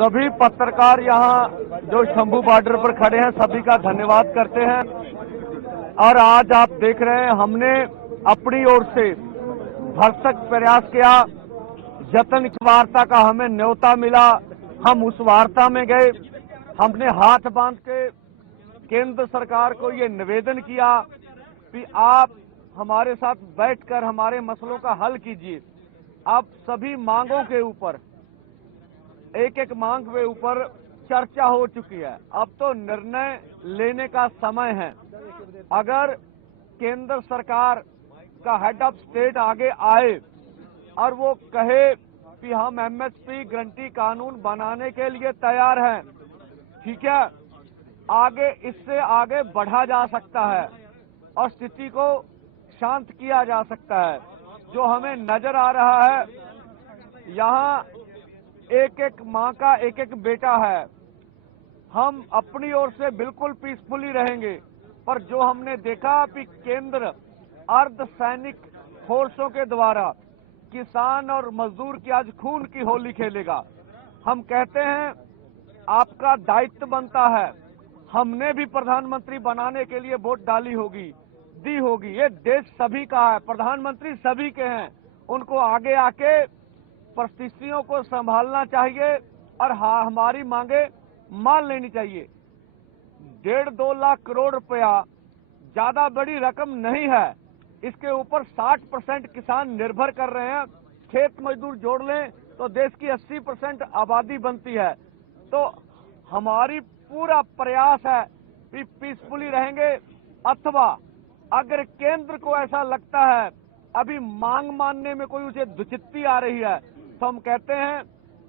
सभी पत्रकार यहाँ जो शंभू बॉर्डर पर खड़े हैं सभी का धन्यवाद करते हैं। और आज आप देख रहे हैं हमने अपनी ओर से भरसक प्रयास किया, जतन की वार्ता का हमें न्योता मिला, हम उस वार्ता में गए। हमने हाथ बांध के केंद्र सरकार को ये निवेदन किया कि आप हमारे साथ बैठकर हमारे मसलों का हल कीजिए। अब सभी मांगों के ऊपर एक एक मांग के ऊपर चर्चा हो चुकी है। अब तो निर्णय लेने का समय है। अगर केंद्र सरकार का हेड ऑफ स्टेट आगे आए और वो कहे कि हम एमएसपी गारंटी कानून बनाने के लिए तैयार हैं, ठीक है, आगे इससे आगे बढ़ा जा सकता है और स्थिति को शांत किया जा सकता है। जो हमें नजर आ रहा है, यहाँ एक एक माँ का एक एक बेटा है। हम अपनी ओर से बिल्कुल पीसफुली रहेंगे, पर जो हमने देखा कि केंद्र अर्धसैनिक फोर्सों के द्वारा किसान और मजदूर की आज खून की होली खेलेगा। हम कहते हैं आपका दायित्व बनता है, हमने भी प्रधानमंत्री बनाने के लिए वोट डाली होगी, दी होगी। ये देश सभी का है, प्रधानमंत्री सभी के हैं। उनको आगे आके परिस्थितियों को संभालना चाहिए और हमारी मांगे मान लेनी चाहिए। 1.5-2 लाख करोड़ रुपया ज्यादा बड़ी रकम नहीं है। इसके ऊपर 60% किसान निर्भर कर रहे हैं। खेत मजदूर जोड़ लें तो देश की 80% आबादी बनती है। तो हमारी पूरा प्रयास है कि पीसफुली रहेंगे, अथवा अगर केंद्र को ऐसा लगता है अभी मांग मानने में कोई उसे दुचित्ती आ रही है, तो हम कहते हैं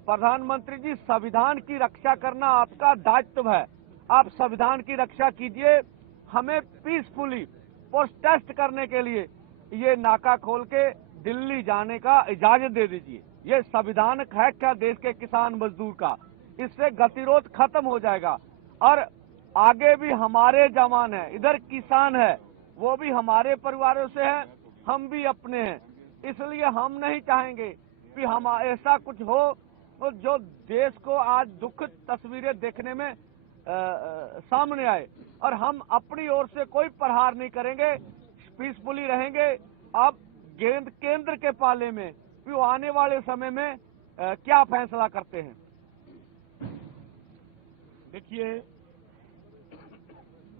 प्रधानमंत्री जी, संविधान की रक्षा करना आपका दायित्व है। आप संविधान की रक्षा कीजिए। हमें पीसफुली प्रोटेस्ट करने के लिए ये नाका खोल के दिल्ली जाने का इजाजत दे दीजिए। ये संविधान है क्या देश के किसान मजदूर का? इससे गतिरोध खत्म हो जाएगा। और आगे भी हमारे जवान हैं, इधर किसान है, वो भी हमारे परिवारों से है, हम भी अपने हैं। इसलिए हम नहीं चाहेंगे कि हम ऐसा कुछ हो तो जो देश को आज दुखद तस्वीरें देखने में सामने आए। और हम अपनी ओर से कोई प्रहार नहीं करेंगे, पीसफुली रहेंगे। अब केंद्र के पाले में कि वो आने वाले समय में क्या फैसला करते हैं। देखिए,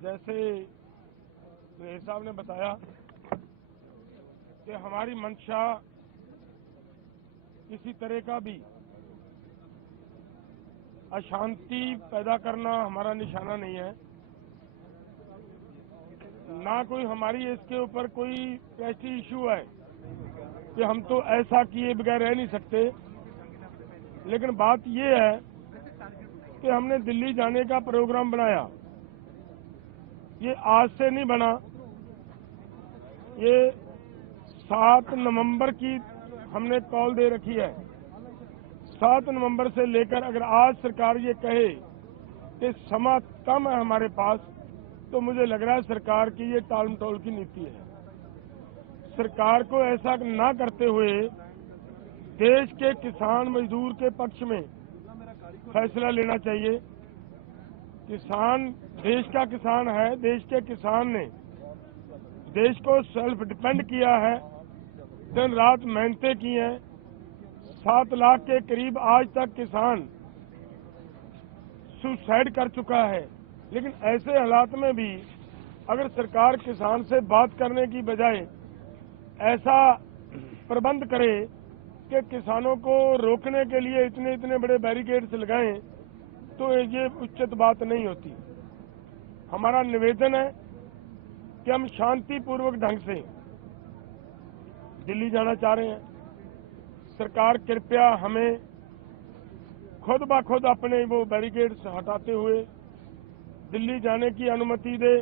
जैसे साहब ने बताया कि हमारी मंशा किसी तरह का भी अशांति पैदा करना हमारा निशाना नहीं है, ना कोई हमारी इसके ऊपर कोई ऐसी इशू है कि हम तो ऐसा किए बगैर रह नहीं सकते। लेकिन बात ये है कि हमने दिल्ली जाने का प्रोग्राम बनाया, ये आज से नहीं बना। ये 7 नवंबर की हमने कॉल दे रखी है। 7 नवंबर से लेकर अगर आज सरकार ये कहे कि समय कम है हमारे पास, तो मुझे लग रहा है सरकार की ये टाल मटोल की नीति है। सरकार को ऐसा ना करते हुए देश के किसान मजदूर के पक्ष में फैसला लेना चाहिए। किसान देश का किसान है, देश के किसान ने देश को सेल्फ डिपेंड किया है, दिन रात मेहनतें की हैं। 7 लाख के करीब आज तक किसान सुसाइड कर चुका है। लेकिन ऐसे हालात में भी अगर सरकार किसान से बात करने की बजाय ऐसा प्रबंध करे कि किसानों को रोकने के लिए इतने इतने बड़े बैरिकेड्स लगाएं, तो ये उचित बात नहीं होती। हमारा निवेदन है कि हम शांतिपूर्वक ढंग से दिल्ली जाना चाह रहे हैं। सरकार कृपया हमें खुद ब खुद अपने वो बैरिकेड्स हटाते हुए दिल्ली जाने की अनुमति दे,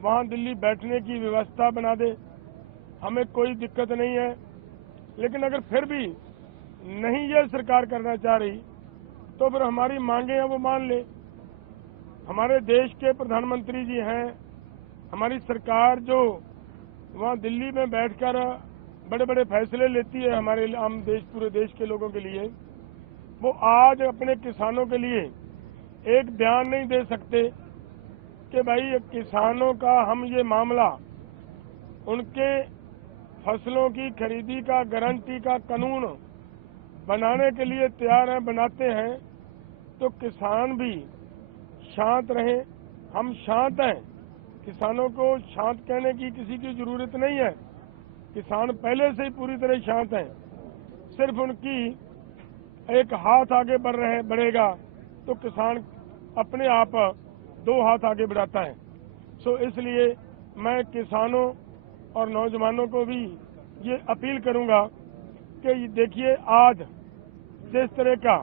वहां दिल्ली बैठने की व्यवस्था बना दे। हमें कोई दिक्कत नहीं है। लेकिन अगर फिर भी नहीं ये सरकार करना चाह रही, तो फिर हमारी मांगे हैं वो मान ले। हमारे देश के प्रधानमंत्री जी हैं, हमारी सरकार जो वहाँ दिल्ली में बैठकर बड़े बड़े फैसले लेती है हमारे आम देश, पूरे देश के लोगों के लिए, वो आज अपने किसानों के लिए एक बयान नहीं दे सकते कि भाई किसानों का हम ये मामला उनके फसलों की खरीदी का गारंटी का कानून बनाने के लिए तैयार हैं, बनाते हैं, तो किसान भी शांत रहे। हम शांत हैं, किसानों को शांत कहने की किसी की जरूरत नहीं है। किसान पहले से ही पूरी तरह शांत हैं। सिर्फ उनकी एक हाथ आगे बढ़ेगा तो किसान अपने आप दो हाथ आगे बढ़ाता है। सो इसलिए मैं किसानों और नौजवानों को भी ये अपील करूंगा कि देखिए आज जिस तरह का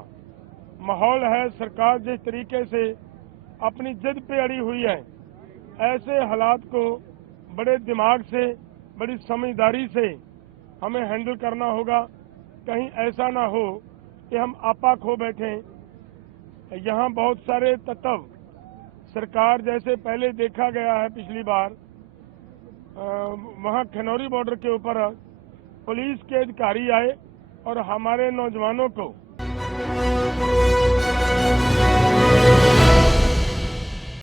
माहौल है, सरकार जिस तरीके से अपनी जिद पे अड़ी हुई है, ऐसे हालात को बड़े दिमाग से, बड़ी समझदारी से हमें हैंडल करना होगा। कहीं ऐसा ना हो कि हम आपा खो बैठें। यहाँ बहुत सारे तत्व सरकार जैसे पहले देखा गया है पिछली बार, वहाँ खनौरी बॉर्डर के ऊपर पुलिस के अधिकारी आए और हमारे नौजवानों को